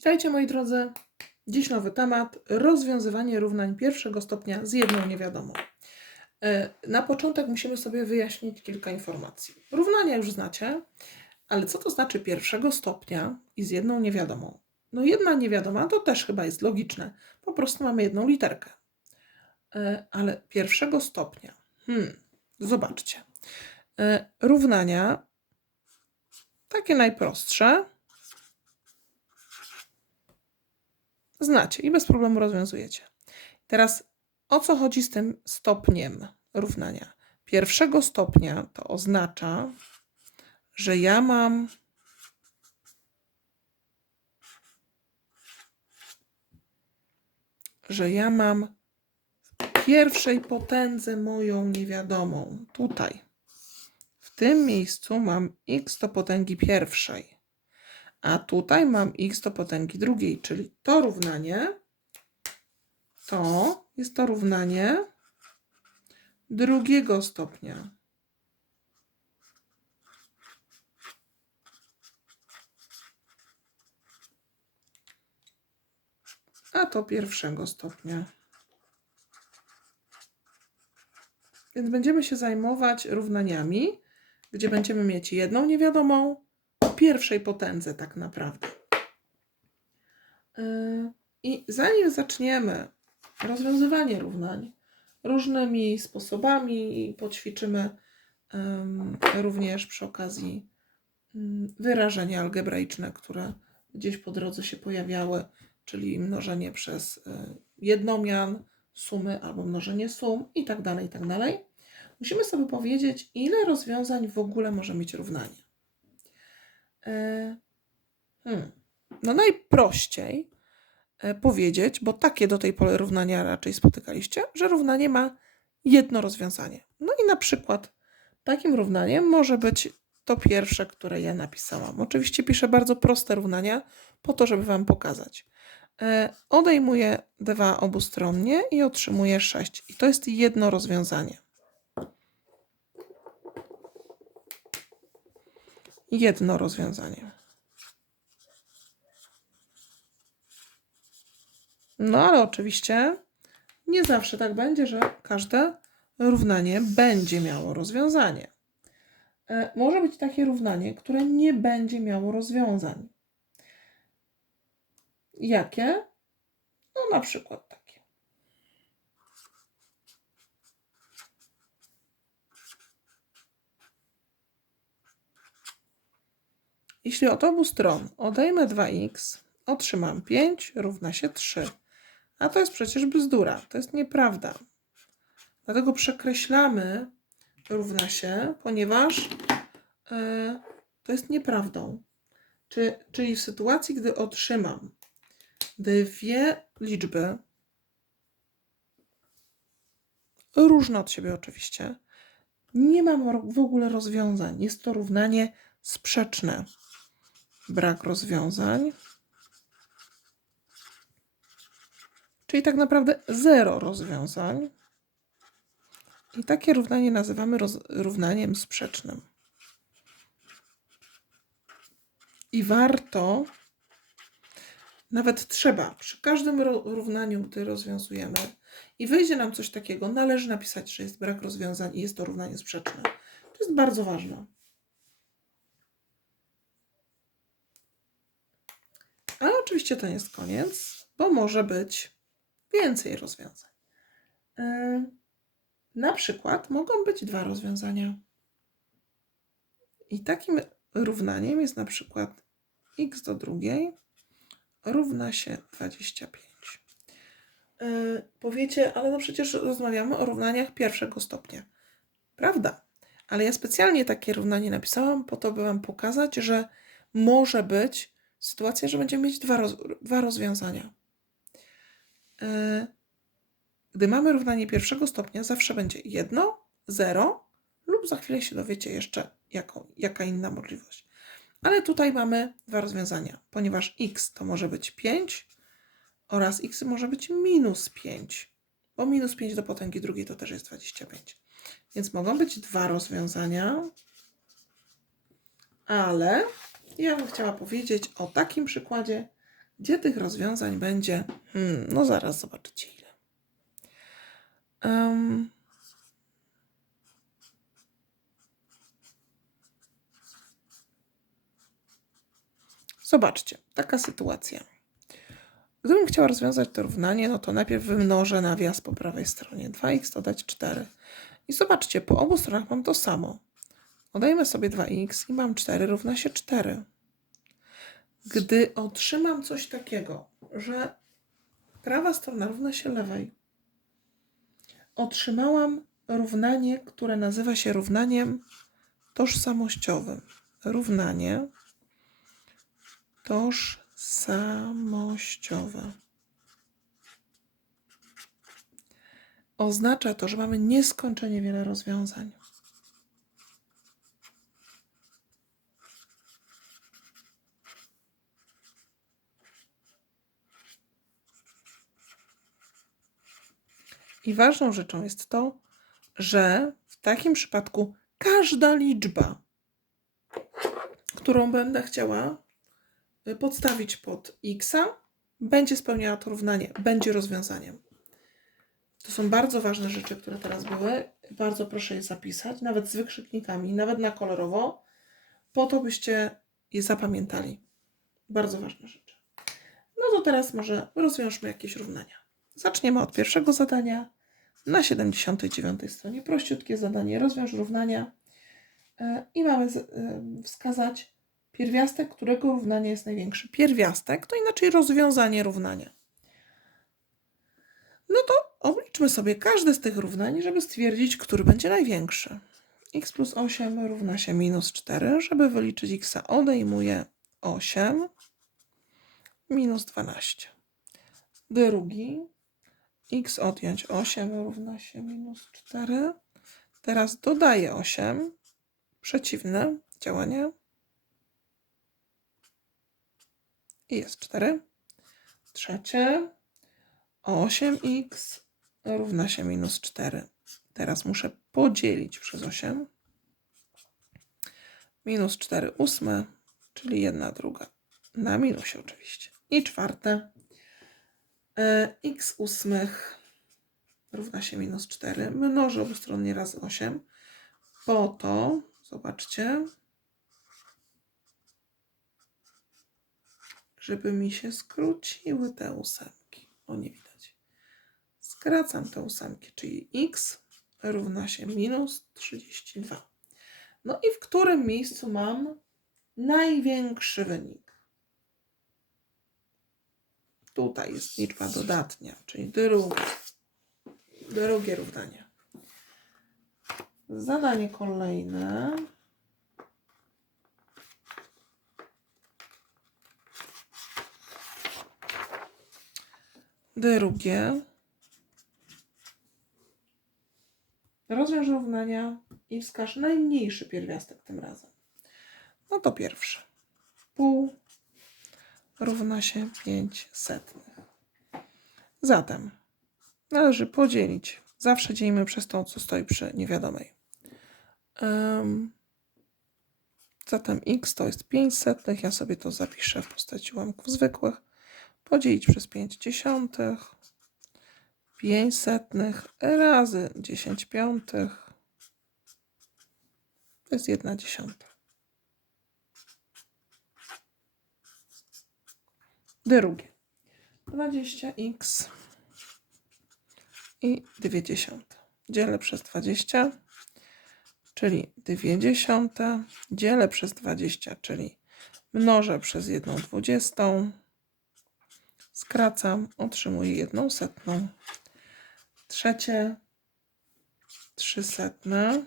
Witajcie moi drodzy. Dziś nowy temat. Rozwiązywanie równań pierwszego stopnia z jedną niewiadomą. E, Na początek musimy sobie wyjaśnić kilka informacji. Równania już znacie, ale co to znaczy pierwszego stopnia i z jedną niewiadomą? No jedna niewiadoma to też chyba jest logiczne. Po prostu mamy jedną literkę. E, Ale pierwszego stopnia. Hmm, zobaczcie. E, Równania takie najprostsze znacie i bez problemu rozwiązujecie. Teraz o co chodzi z tym stopniem równania? Pierwszego stopnia to oznacza, że ja mam że ja mam w pierwszej potędze moją niewiadomą. Tutaj. W tym miejscu mam x do potęgi pierwszej. A tutaj mam x do potęgi drugiej, czyli to równanie to jest to równanie drugiego stopnia. A to pierwszego stopnia. Więc będziemy się zajmować równaniami, gdzie będziemy mieć jedną niewiadomą, pierwszej potędze tak naprawdę. Yy, I zanim zaczniemy rozwiązywanie równań różnymi sposobami i poćwiczymy ym, również przy okazji ym, wyrażenia algebraiczne, które gdzieś po drodze się pojawiały, czyli mnożenie przez y, jednomian, sumy albo mnożenie sum i tak dalej, i tak. Musimy sobie powiedzieć, ile rozwiązań w ogóle może mieć równanie. E, Hmm. No najprościej e, powiedzieć, bo takie do tej pory równania raczej spotykaliście, że równanie ma jedno rozwiązanie. No i na przykład takim równaniem może być to pierwsze, które ja napisałam. Oczywiście piszę bardzo proste równania po to, żeby Wam pokazać. E, Odejmuję 2 obustronnie i otrzymuję 6. I to jest jedno rozwiązanie. Jedno rozwiązanie. No ale oczywiście nie zawsze tak będzie, że każde równanie będzie miało rozwiązanie. E, Może być takie równanie, które nie będzie miało rozwiązań. Jakie? No na przykład takie. Jeśli od obu stron odejmę 2x, otrzymam 5 równa się 3. A to jest przecież bzdura, to jest nieprawda. Dlatego przekreślamy równa się, ponieważ e, to jest nieprawdą. Czy, czyli w sytuacji, gdy otrzymam dwie liczby, różne od siebie oczywiście, nie mam w ogóle rozwiązań. Jest to równanie sprzeczne. Brak rozwiązań. Czyli tak naprawdę zero rozwiązań. I takie równanie nazywamy roz, równaniem sprzecznym. I warto, nawet trzeba, przy każdym równaniu, gdy rozwiązujemy i wyjdzie nam coś takiego, należy napisać, że jest brak rozwiązań i jest to równanie sprzeczne. To jest bardzo ważne. Ale oczywiście to nie jest koniec, bo może być więcej rozwiązań. Yy, Na przykład mogą być dwa rozwiązania. I takim równaniem jest na przykład x do drugiej równa się 25. Yy, Powiecie, ale no przecież rozmawiamy o równaniach pierwszego stopnia. Prawda, ale ja specjalnie takie równanie napisałam po to, by Wam pokazać, że może być sytuacja, że będziemy mieć dwa, roz, dwa rozwiązania. Yy, Gdy mamy równanie pierwszego stopnia, zawsze będzie jedno, zero lub za chwilę się dowiecie jeszcze, jaką, jaka inna możliwość. Ale tutaj mamy dwa rozwiązania, ponieważ x to może być 5 oraz x może być minus 5, bo minus 5 do potęgi drugiej to też jest 25. Więc mogą być dwa rozwiązania, ale ja bym chciała powiedzieć o takim przykładzie, gdzie tych rozwiązań będzie, hmm, no zaraz zobaczycie ile. Em, Zobaczcie, taka sytuacja. Gdybym chciała rozwiązać to równanie, no to najpierw wymnożę nawias po prawej stronie. 2x dodać 4. I zobaczcie, po obu stronach mam to samo. Odejmę sobie 2x i mam 4 równa się 4. Gdy otrzymam coś takiego, że prawa strona równa się lewej, otrzymałam równanie, które nazywa się równaniem tożsamościowym. Równanie tożsamościowe. Oznacza to, że mamy nieskończenie wiele rozwiązań. I ważną rzeczą jest to, że w takim przypadku każda liczba, którą będę chciała y, podstawić pod x, będzie spełniała to równanie, będzie rozwiązaniem. To są bardzo ważne rzeczy, które teraz były. Bardzo proszę je zapisać, nawet z wykrzyknikami, nawet na kolorowo, po to byście je zapamiętali. Bardzo ważne rzeczy. No to teraz może rozwiążmy jakieś równania. Zaczniemy od pierwszego zadania. Na 79 stronie prościutkie zadanie. Rozwiąż równania E, i mamy e, wskazać pierwiastek, którego równanie jest największy. Pierwiastek to inaczej rozwiązanie równania. No to obliczmy sobie każde z tych równań, żeby stwierdzić, który będzie największy. x plus 8 równa się minus 4. Żeby wyliczyć x, odejmuję 8 minus 12. Drugi x odjąć 8 równa się minus 4. Teraz dodaję 8. Przeciwne działanie. I jest 4. Trzecie. 8x równa się minus 4. Teraz muszę podzielić przez 8. Minus 4 ósme, czyli 1 druga. Na minusie oczywiście. I czwarte. E, x ósmych równa się minus 4. Mnożę obustronnie razy 8. Po to, zobaczcie, żeby mi się skróciły te ósemki. O, nie widać. Skracam te ósemki, czyli x równa się minus 32. No i w którym miejscu mam największy wynik? Tutaj jest liczba dodatnia, czyli drugie, drugie równanie. Zadanie kolejne. Drugie. Rozwiąż równania i wskaż najmniejszy pierwiastek tym razem. No to pierwsze. Pół równa się 5 setnych. Zatem należy podzielić. Zawsze dzielimy przez to, co stoi przy niewiadomej. Em, zatem x to jest 5 setnych. Ja sobie to zapiszę w postaci ułamków zwykłych. Podzielić przez 5 dziesiątych. 5 setnych razy 10 piątych. To jest 1 dziesiąta. Drugie. 20x i 2 dziesiąte. Dzielę przez 20, czyli 2 dziesiąte. Dzielę przez 20, czyli mnożę przez 1 dwudziestą. Skracam, otrzymuję 1 setną. Trzecie, 3 setne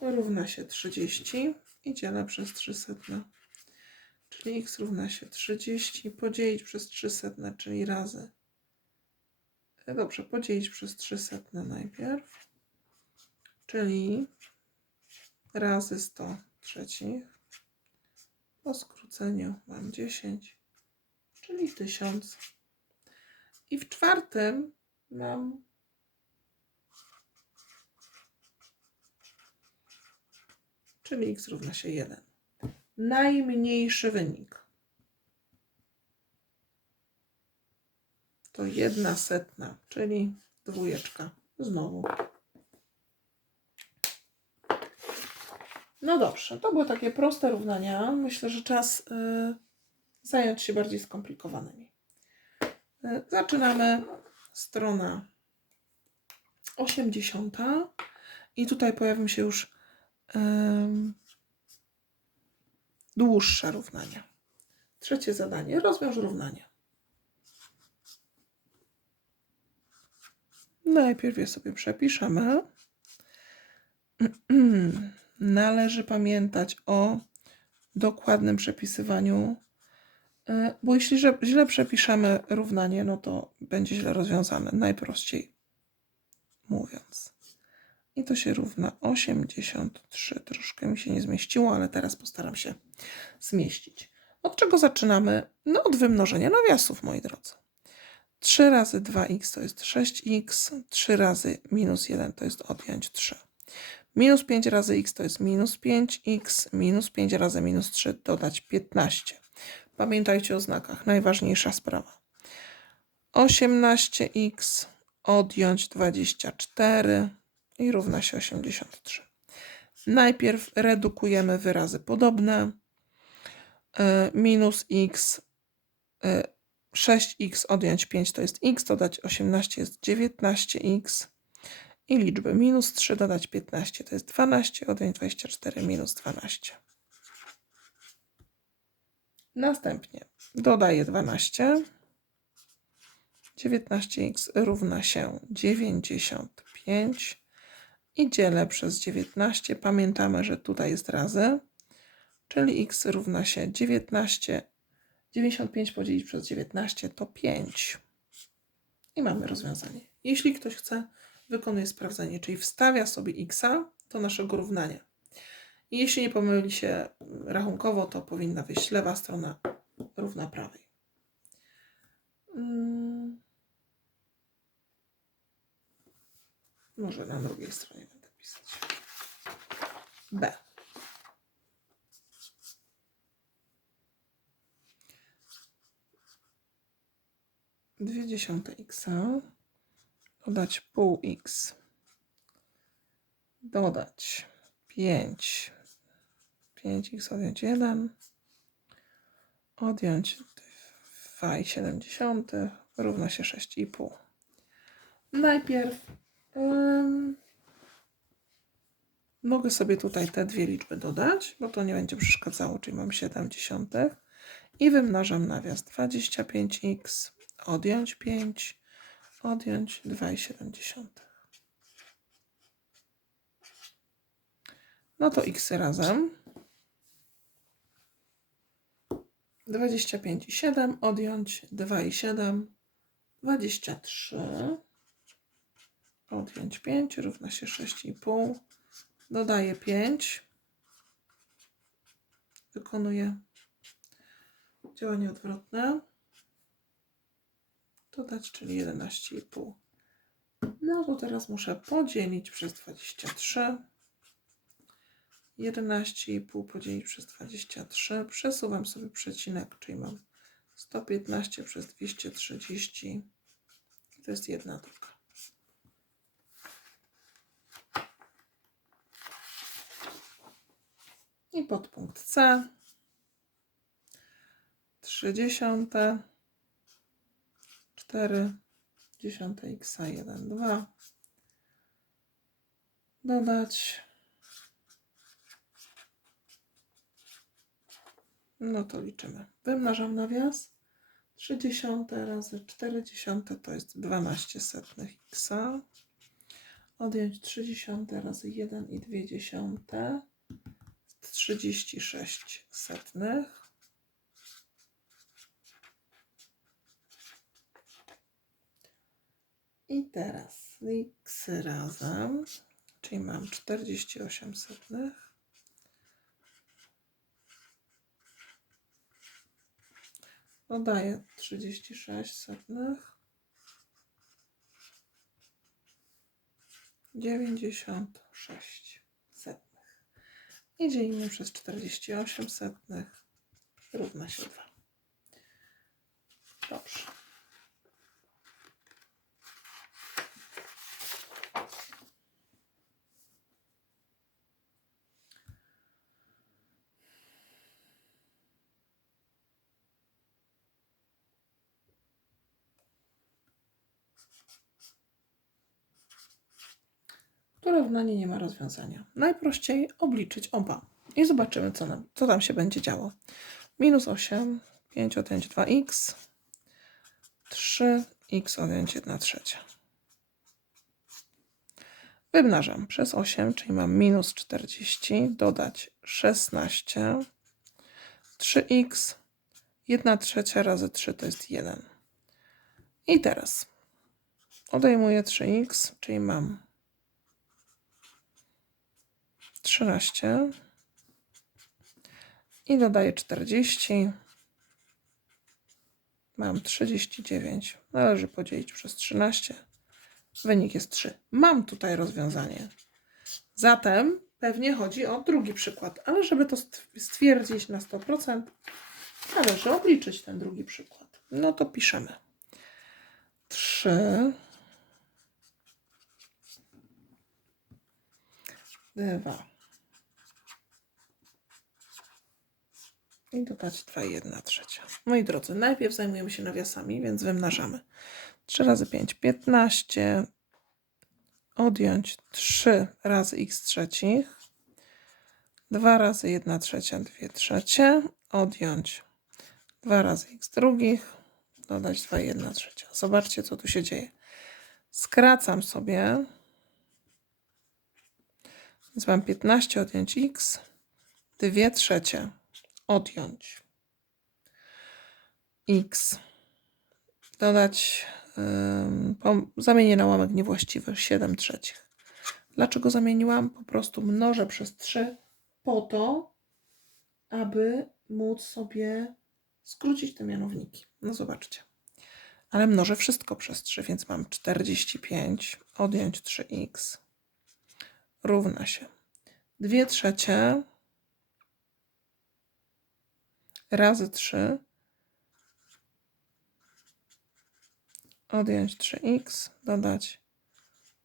równa się 30 i dzielę przez 3 setne. Czyli x równa się 30 podzielić przez 3 setne, czyli razy. E, Dobrze, podzielić przez 3 setne najpierw, czyli razy 100 trzecich. Po skróceniu mam 10, czyli 1000. I w czwartym mam czyli x równa się 1 najmniejszy wynik. To jedna setna, czyli dwójeczka. Znowu. No dobrze, to były takie proste równania. Myślę, że czas y, zająć się bardziej skomplikowanymi. Y, zaczynamy. Strona 80. I tutaj pojawią się już. Y, dłuższe równania. Trzecie zadanie. Rozwiąż równanie. Najpierw je sobie przepiszemy. Należy pamiętać o dokładnym przepisywaniu, y, bo jeśli źle przepiszemy równanie, no to będzie źle rozwiązane, najprościej mówiąc. I to się równa 83. Troszkę mi się nie zmieściło, ale teraz postaram się zmieścić. Od czego zaczynamy? No od wymnożenia nawiasów, moi drodzy. 3 razy 2x to jest 6x, 3 razy minus 1 to jest odjąć 3. Minus 5 razy x to jest minus 5x, minus 5 razy minus 3 dodać 15. Pamiętajcie o znakach, najważniejsza sprawa. 18x odjąć 24 i równa się 83. Najpierw redukujemy wyrazy podobne. E, Minus x, e, 6x odjąć 5 to jest x, dodać 18 jest 19x. I liczby minus 3 dodać 15 to jest 12, odjąć 24 minus 12. Następnie dodaję 12. 19x równa się 95 i dzielę przez 19. Pamiętamy, że tutaj jest razy, czyli x równa się 19. 95 podzielić przez 19 to 5. I mamy rozwiązanie. Jeśli ktoś chce, wykonuje sprawdzenie, czyli wstawia sobie x do naszego równania. I jeśli nie pomyli się rachunkowo, to powinna wyjść lewa strona równa prawej. Mm. Może na drugiej stronie będę pisać. B. Dwie dziesiąte x. Dodać pół x. Dodać 5 5x odjąć 1 odjąć 2,7 równa się 6,5 najpierw mogę sobie tutaj te dwie liczby dodać, bo to nie będzie przeszkadzało, czyli mam 7 dziesiątych. I wymnażam nawias 25x odjąć 5 odjąć 2,7 no to x razem. 25 i 7 odjąć 2 i 7 23 odjąć 5 równa się 6,5 dodaję 5 wykonuję działanie odwrotne dodać, czyli 11,5 no to teraz muszę podzielić przez 23 11,5 podzielić przez 23. Przesuwam sobie przecinek, czyli mam 115 przez 230. To jest jedna druga. I podpunkt C. 3 dziesiąte. 4 dziesiąte x 1, 2. Dodać No to liczymy. Wymnażam nawias. 30 razy 40 to jest 12 setnych x. Odjąć 30 razy 1 i 2 dziesiąte. 36 setnych. I teraz x razem, czyli mam 48 setnych. Dodaję 36 setnych. 96 setnych. I dzielimy przez 48 setnych. Równa się 2. Dobrze. To równanie nie ma rozwiązania. Najprościej obliczyć oba i zobaczymy, co, nam, co tam się będzie działo. Minus 8, 5 odjąć 2x, 3x odjąć 1 trzecia. Wymnażam przez 8, czyli mam minus 40, dodać 16, 3x, 1 trzecia razy 3 to jest 1. I teraz odejmuję 3x, czyli mam 13 i dodaję 40. Mam 39. Należy podzielić przez 13. Wynik jest 3. Mam tutaj rozwiązanie. Zatem pewnie chodzi o drugi przykład, ale żeby to st- stwierdzić na 100%, należy obliczyć ten drugi przykład. No to piszemy. 3 2 i dodać 2 i 1 trzecia. Moi drodzy, najpierw zajmujemy się nawiasami, więc wymnażamy. 3 razy 5, 15. Odjąć 3 razy x trzecich. 2 razy 1 trzecia, 2 trzecie. Odjąć 2 razy x drugich. Dodać 2 i 1 trzecia. Zobaczcie, co tu się dzieje. Skracam sobie. Więc mam 15 odjąć x. 2 trzecie odjąć x, dodać, pom- zamienię na łamek niewłaściwy 7 trzecich. Dlaczego zamieniłam? Po prostu mnożę przez 3 po to, aby móc sobie skrócić te mianowniki. No zobaczcie. Ale mnożę wszystko przez 3, więc mam 45 odjąć 3x równa się 2 trzecie razy 3 odjąć 3x, dodać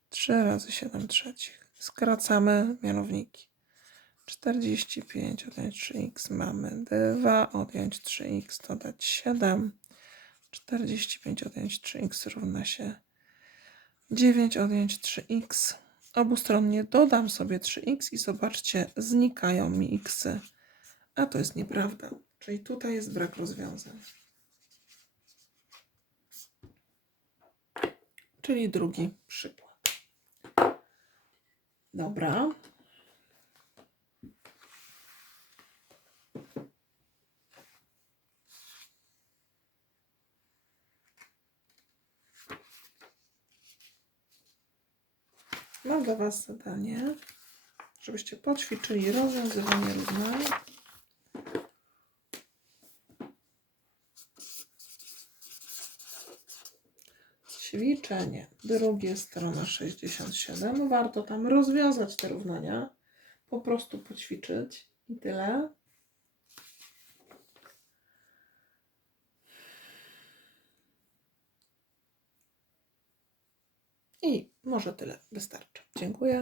3 razy 7 trzecich. Skracamy mianowniki. 45 odjąć 3x mamy 2, odjąć 3x, dodać 7. 45 odjąć 3x równa się 9 odjąć 3x. Obustronnie dodam sobie 3x i zobaczcie, znikają mi xy. A to jest nieprawda. Czyli tutaj jest brak rozwiązań. Czyli drugi przykład. Dobra. Mam dla Was zadanie, żebyście poćwiczyli rozwiązywanie równań. Ćwiczenie. Drugie strona 67. Warto tam rozwiązać te równania. Po prostu poćwiczyć i tyle. I może tyle wystarczy. Dziękuję.